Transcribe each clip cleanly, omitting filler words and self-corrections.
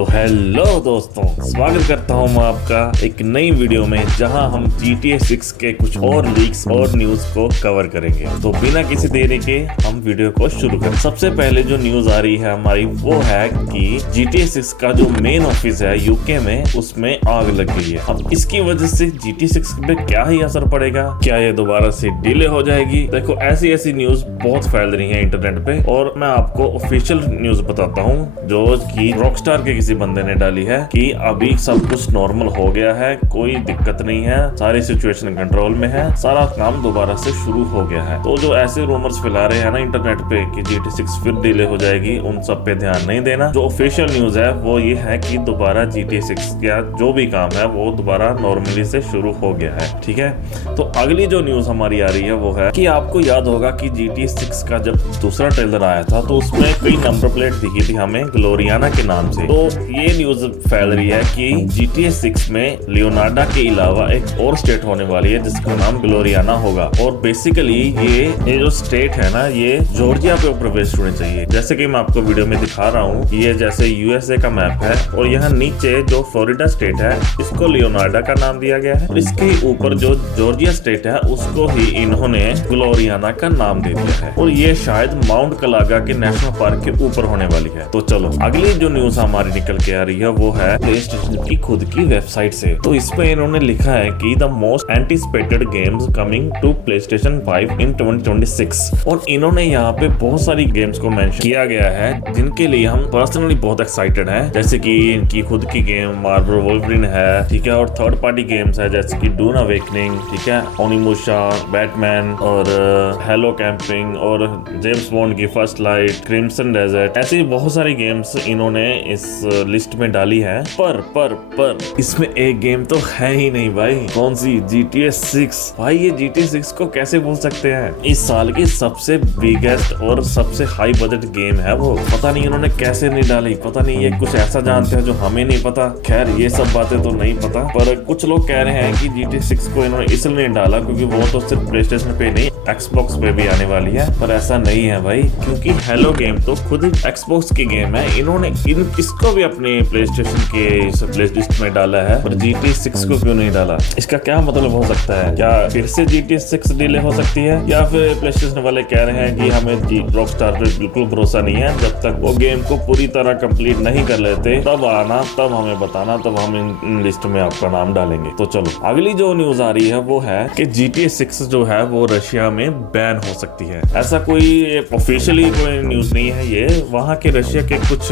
तो हेलो दोस्तों, स्वागत करता हूं मैं आपका एक नई वीडियो में, जहां हम GTA 6 के कुछ और लीक्स और न्यूज को कवर करेंगे। तो बिना किसी देरी के हम वीडियो को शुरू करें। सबसे पहले जो न्यूज आ रही है हमारी, वो है कि GTA 6 का जो मेन ऑफिस है यूके में, उसमें आग लग गई है। अब इसकी वजह से GTA 6 पे क्या ही असर पड़ेगा? क्या ये दोबारा से डिले हो जाएगी? देखो, ऐसी ऐसी न्यूज बहुत फैल रही है इंटरनेट पे, और मैं आपको ऑफिशियल न्यूज बताता हूँ जो कि रॉकस्टार के किसी बंदे ने डाली है कि अभी सब कुछ नॉर्मल हो गया है, कोई दिक्कत नहीं है, सारी सिचुएशन कंट्रोल में है, सारा काम दोबारा से शुरू हो गया है। तो जो ऐसे रूमर्स फैला रहे हैं ना इंटरनेट पे कि GTA 6 फिर डिले हो जाएगी, उन सब पे ध्यान नहीं देना। जो ऑफिशियल न्यूज है वो ये है कि दोबारा GTA 6 का जो भी काम है वो दोबारा नॉर्मली से शुरू हो गया है। ठीक है, तो अगली जो न्यूज हमारी आ रही है वो है कि आपको याद होगा कि GTA 6 का जब दूसरा ट्रेलर आया था तो उसमें कई नंबर प्लेट दिखी थी हमें ग्लोरियाना के नाम से। तो ये न्यूज फैल रही है कि GTA 6 में लियोनार्डो के अलावा एक और स्टेट होने वाली है जिसका नाम ग्लोरियाना होगा। और बेसिकली ये जो स्टेट है ना, ये जॉर्जिया पे प्रवेश होनी चाहिए। जैसे कि मैं आपको वीडियो में दिखा रहा हूँ, ये जैसे यूएसए का मैप है और यहाँ नीचे जो फ्लोरिडा स्टेट है इसको लियोनार्डो का नाम दिया गया है, और इसके ऊपर जो जॉर्जिया स्टेट है उसको ही इन्होंने ग्लोरियाना का नाम दे दिया है। और ये शायद माउंट कलागा के नेशनल पार्क के ऊपर होने वाली है। तो चलो, अगली जो न्यूज हमारी निकल के आ रही है वो है प्लेस्टेशन की खुद की वेबसाइट से। तो इसमें इन्होंने लिखा है कि the most anticipated games coming to PlayStation 5 in 2026। और इन्होंने यहाँ पे बहुत सारी गेम्स को मेंशन किया गया है जिनके लिए हम पर्सनली बहुत एक्साइटेड हैं। जैसे कि इनकी खुद की गेम मार्वल वोल्वरिन है, ठीक है, और थर्ड पार्टी गेम्स है जैसे कि डून अवेकनिंग, ठीक है, ओनिमुशा, बैटमैन और हेलो कैंपिंग और जेम्स बॉन्ड की फर्स्ट लाइट, क्रिम्सन डेजर्ट। ऐसी बहुत सारी गेम्स इन्होंने इस लिस्ट में डाली है। पर इसमें एक गेम तो है ही नहीं भाई। कौन सी? GTA 6। भाई ये GTA 6 को कैसे भूल सकते हैं? इस साल की सबसे बिगेस्ट और सबसे हाई बजट गेम है वो। पता नहीं इन्होंने कैसे नहीं डाली, पता नहीं ये कुछ ऐसा जानते हैं जो हमें नहीं पता। खैर, ये सब बातें तो नहीं पता, पर कुछ लोग कह रहे हैं कि GTA 6 को इन्होंने इसलिए नहीं डाला क्योंकि वो तो सिर्फ प्लेस्टेशन पे नहीं, एक्सबॉक्स पे भी आने वाली है। पर ऐसा नहीं है भाई, क्योंकि हेलो गेम तो खुद एक्सबॉक्स की गेम है। इन्होंने इसको भी अपने प्लेस्टेशन के प्लेस लिस्ट में डाला है, पर GTA 6 को क्यों नहीं डाला? इसका क्या मतलब हो सकता है? क्या फिर से GTA 6 डिले हो सकती है, या फिर प्लेस्टेशन वाले कह रहे हैं कि हमें रॉकस्टार पे बिल्कुल भरोसा नहीं है, जब तक वो गेम को पूरी तरह कंप्लीट नहीं कर लेते तब आना, तब हमें बताना, तब हम इन लिस्ट में आपका नाम डालेंगे। तो चलो, अगली जो न्यूज आ रही है वो है कि GTA 6 जो है वो रशिया में बैन हो सकती है। ऐसा कोई ऑफिशियली कोई न्यूज नहीं है ये, वहाँ के रशिया के कुछ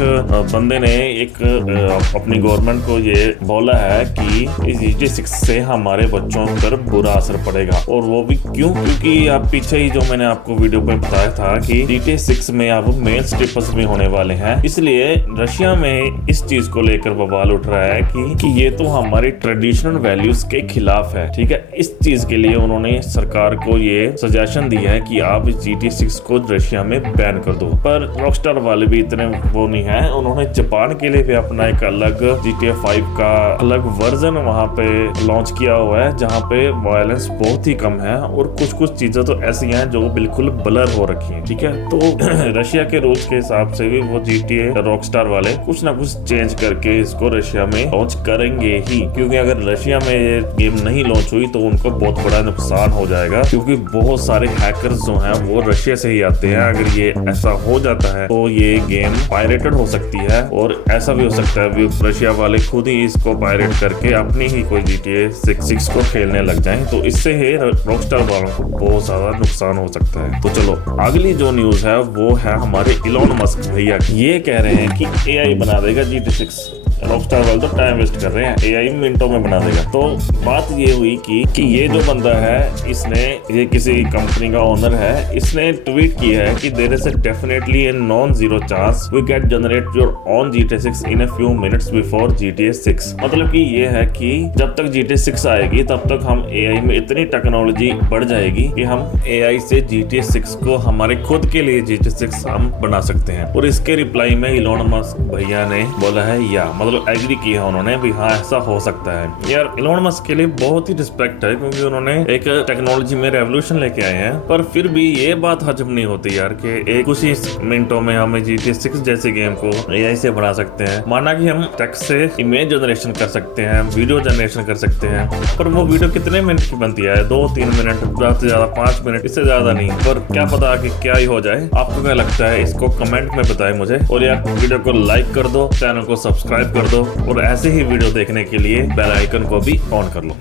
बंदे ने एक अपनी गवर्नमेंट को ये बोला है कि GTA 6 से हमारे बच्चों पर बुरा असर पड़ेगा। और वो भी क्यों? क्योंकि आप पीछे ही जो मैंने आपको वीडियो पे बताया था कि GTA 6 में अब मेल स्ट्रिपर्स भी होने वाले हैं, इसलिए रशिया में इस चीज को लेकर बवाल उठ रहा है कि ये तो हमारी ट्रेडिशनल वैल्यूज के खिलाफ है। ठीक है, इस चीज के लिए उन्होंने सरकार को ये सजेशन दिया है कि आप GTA 6 को रशिया में बैन कर दो। पर रॉकस्टार वाले भी इतने वो नहीं है, उन्होंने जापान के लिए भी अपना एक अलग GTA 5 का अलग वर्जन वहाँ पे लॉन्च किया हुआ है, जहाँ पे वायलेंस बहुत ही कम है और कुछ चीजें तो ऐसी हैं जो बिल्कुल ब्लर हो रखी हैं। ठीक है, तो रशिया के रूल्स के हिसाब से भी वो GTA रॉकस्टार वाले कुछ ना कुछ चेंज करके इसको रशिया में लॉन्च करेंगे ही, क्योंकि अगर रशिया में ये गेम नहीं लॉन्च हुई तो उनको बहुत बड़ा नुकसान हो जाएगा, क्योंकि बहुत सारे हैकर्स जो हैं वो रशिया से ही आते हैं। अगर ये ऐसा हो जाता है तो ये गेम पायरेटेड हो सकती है, और ऐसा भी हो सकता है रशिया वाले खुद ही इसको पायरेट करके अपनी ही कोई GTA 6 को खेलने लग जाएं, तो इससे ही रॉकस्टार वालों को बहुत ज्यादा नुकसान हो सकता है। तो चलो, अगली जो न्यूज है वो है हमारे इलॉन मस्क भैया। ये कह रहे हैं कि AI बना देगा GTA 6। रॉकस्टार वाले तो टाइम वेस्ट कर रहे हैं, AI मिनटों में बना देगा। तो बात ये हुई कि ये जो बंदा है, इसने, ये किसी कंपनी का ओनर है, इसने ट्वीट किया है कि there is definitely a non zero chance we can generate your own GTA 6 in a few minutes before GTA 6। मतलब कि ये है कि जब तक GTA 6 आएगी तब तक हम AI में इतनी टेक्नोलॉजी बढ़ जाएगी कि हम AI से GTA 6 को हमारे खुद के लिए GTA 6 हम बना सकते हैं। और इसके रिप्लाई में इलॉन मस्क भैया ने बोला है, या मतलब एग्री किया उन्होंने भी हाँ ऐसा हो सकता है। यार इलोन मस्क के लिए बहुत ही रिस्पेक्ट है, क्योंकि उन्होंने एक टेक्नोलॉजी में रेवोल्यूशन लेके आए हैं। पर फिर भी ये बात हजम नहीं होती यार कि एक कुछ ही मिनटों में हमें GTA 6 जैसे गेम को AI से बना सकते हैं। माना कि हम टेक्स्ट से इमेज जनरेशन कर सकते हैं, वीडियो जनरेशन कर सकते हैं, पर वो वीडियो कितने मिनट की बनती है? 2-3 मिनट, ज्यादा से ज्यादा 5 मिनट, इससे ज्यादा नहीं। पर क्या पता कि क्या ही हो जाए। आपको क्या लगता है? इसको कमेंट में बताएं मुझे। और यार वीडियो को लाइक कर दो, चैनल को सब्सक्राइब कर दो, और ऐसे ही वीडियो देखने के लिए बेल आइकन को भी ऑन कर लो।